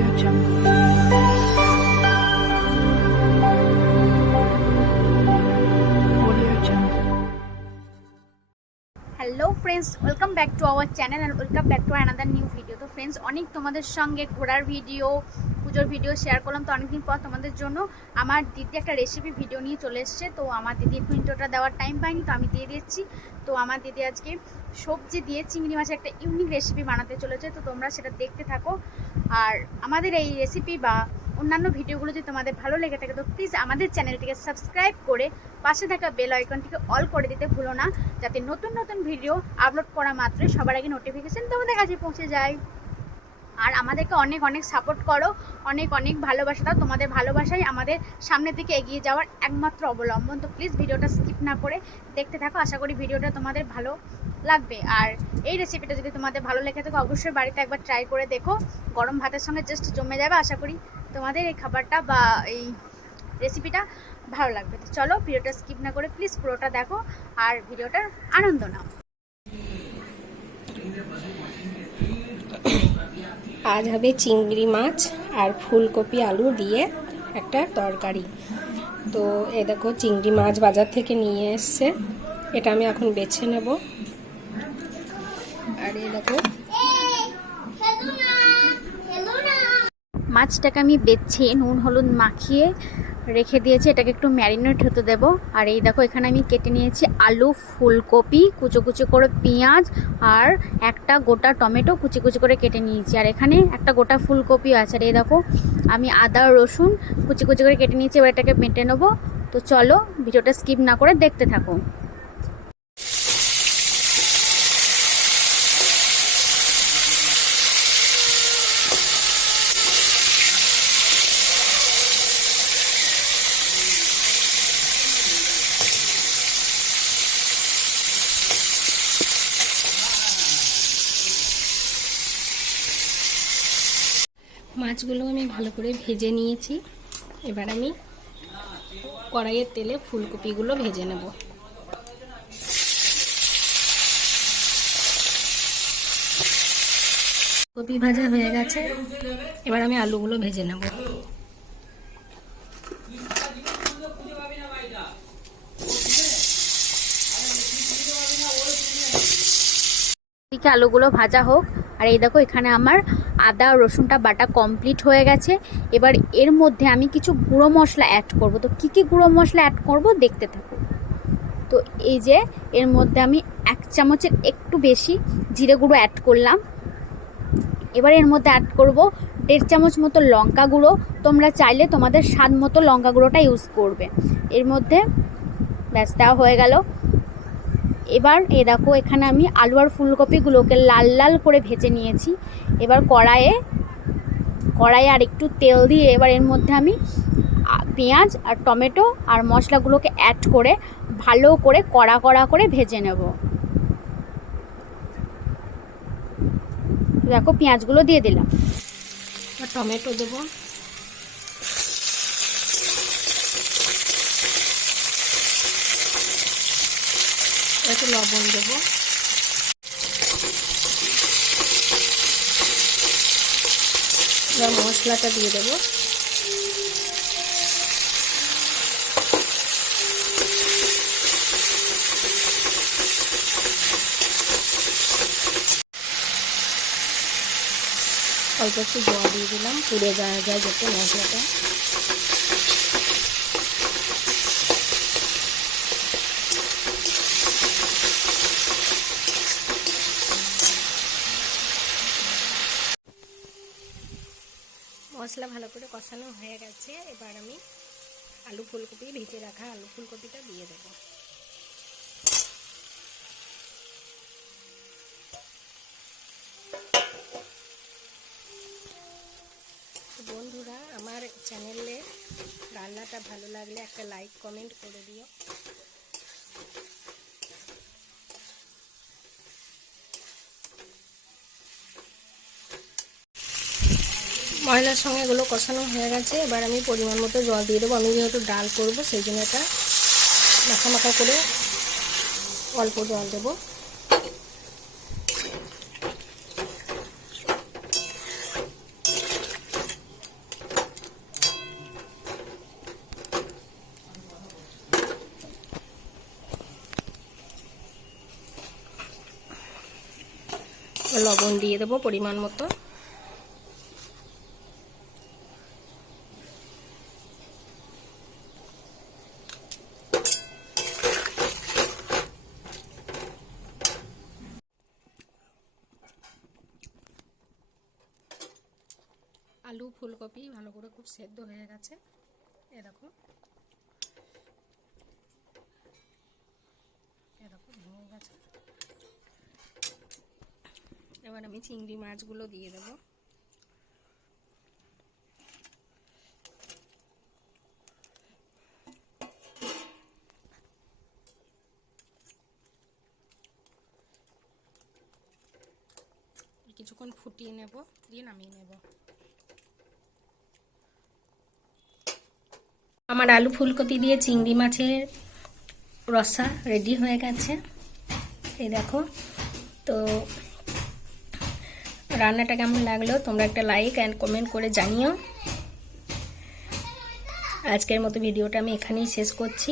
Audio Jungle. Audio Jungle. Hello friends, welcome back to our channel and welcome back to another new video. তো friends, অনেক তোমাদের সঙ্গে ঘোরার video, পুজোর video share করলাম। তো অনেকদিন পর তোমাদের জন্য আমার দিদি একটা রেসিপি ভিডিও নিয়ে চলে এসছে। তো আমার দিদি একটু ইন্ট্রোটা দেওয়ার টাইম পায়নি, তো আমি দিয়ে দিচ্ছি। তো আমার দিদি আজকে সবজি দিয়ে চিংড়ি মাছের একটা ইউনিক রেসিপি বানাতে চলেছে। তো তোমরা সেটা দেখতে থাকো। আর আমাদের এই রেসিপি বা অন্যান্য ভিডিওগুলো যদি তোমাদের ভালো লেগে থাকে তো প্লিজ আমাদের চ্যানেলটিকে সাবস্ক্রাইব করে পাশে থাকা বেল আইকনটিকে অল করে দিতে ভুলো না, যাতে নতুন নতুন ভিডিও আপলোড করা মাত্রই সবার আগে নোটিফিকেশান তোমাদের কাছে পৌঁছে যায়। আর আমাদেরকে অনেক অনেক সাপোর্ট করো, অনেক অনেক ভালোবাসা দাও। তোমাদের ভালোবাসাই আমাদের সামনের দিকে এগিয়ে যাওয়ার একমাত্র অবলম্বন। তো প্লিজ ভিডিওটা স্কিপ না করে দেখতে থাকো। আশা করি ভিডিওটা তোমাদের ভালো লাগবে। আর এই রেসিপিটা যদি তোমাদের ভালো লেগে থাকে অবশ্যই বাড়িতে একবার ট্রাই করে দেখো। গরম ভাতের সঙ্গে জাস্ট জমে যাবে। আশা করি তোমাদের এই খাবারটা বা এই রেসিপিটা ভালো লাগবে। তো চলো, ভিডিওটা স্কিপ না করে প্লিজ পুরোটা দেখো আর ভিডিওটার আনন্দ নাও। আজ হবে চিংড়ি মাছ আর ফুলকপি আলু দিয়ে একটা তরকারি। তো এ দেখো, চিংড়ি মাছ বাজার থেকে নিয়ে এসছে, এটা আমি এখন বেছে নেব। আর এই দেখো, মাছটাকে আমি বেছে নুন হলুদ মাখিয়ে রেখে দিয়েছি, এটাকে একটু ম্যারিনেট হতে দেবো। আর এই দেখো, এখানে আমি কেটে নিয়েছি আলু, ফুলকপি, কুচো কুচো করে পেঁয়াজ আর একটা গোটা টমেটো কুচি কুচি করে কেটে নিয়েছি। আর এখানে একটা গোটা ফুলকপি আছে। আর এই দেখো, আমি আদা রসুন কুচি কুচি করে কেটে নিয়েছি। এবার এটাকে বেটে নেবো। তো চলো, ভিডিওটা স্কিপ না করে দেখতে থাকো। মাছগুলো আমি ভালো করে ভেজে নিয়েছি। এবার আমি কড়াইয়ের তেলে ফুলকপিগুলো ভেজে নেব। কপি ভাজা হয়ে গেছে, এবার আমি আলুগুলো ভেজে নেব। এদিকে আলুগুলো ভাজা হোক। আর এই দেখো, এখানে আমার আদা রসুনটা বাটা কমপ্লিট হয়ে গেছে। এবার এর মধ্যে আমি কিছু গুঁড়ো মশলা অ্যাড করব। তো কী কী গুঁড়ো মশলা অ্যাড করব দেখতে থাকো। তো এই যে, এর মধ্যে আমি 1 চামচের একটু বেশি জিরে গুঁড়ো অ্যাড করলাম। এবার এর মধ্যে অ্যাড করব 1.5 চামচ মতো লঙ্কা গুঁড়ো। তোমরা চাইলে তোমাদের স্বাদ মতো লঙ্কা গুঁড়োটা ইউজ করবে। এর মধ্যে ব্যাস দেওয়া হয়ে গেল। এবার এই দেখো, এখানে আমি আলু আর ফুলকপিগুলোকে লাল লাল করে ভেজে নিয়েছি। এবার কড়াইয়ে আর একটু তেল দিয়ে এবার এর মধ্যে আমি পেঁয়াজ আর টমেটো আর মশলাগুলোকে অ্যাড করে ভালো করে কড়া কড়া করে ভেজে নেব। দেখো, পেঁয়াজগুলো দিয়ে দিলাম। টমেটো দেবো, একটু লবণ দেবো, এবার মশলাটা দিয়ে দেবো। অল্প একটু জল দিয়ে দিলাম, পুড়ে যায় যাতে মশলাটা। মশলা ভালো করে কষানো হয়ে গেছে। এবার আমি আলু ফুলকপি, ভেজে রাখা আলু ফুলকপিটা দিয়ে দেব। বন্ধুরা, আমার চ্যানেলে রান্নাটা ভালো লাগলে একটা লাইক কমেন্ট করে দিও। মশলার সঙ্গে এগুলো কষানো হয়ে গেছে। এবার আমি পরিমাণ মতো জল দিয়ে দেবো। আমি যেহেতু ডাল করবো সেই জন্য এটা মাখা মাখা করে অল্প জল দেবো। লবণ দিয়ে দেবো পরিমাণ মতো। আলু ফুলকপি ভালো করে খুব সেদ্ধ হয়ে গেছে, এরকম ভেঙে গেছে। এবার আমি চিংড়ি মাছগুলো দিয়ে দেব। কিছুক্ষণ ফুটিয়ে নেব, দিয়ে নামিয়ে নেব। আমার আলু ফুলকপি দিয়ে চিংড়ি মাছের রসা রেডি হয়ে গেছে, এই দেখো। তো রান্নাটা কেমন লাগলো তোমরা একটা লাইক অ্যান্ড কমেন্ট করে জানিও। আজকের মতো ভিডিওটা আমি এখানেই শেষ করছি।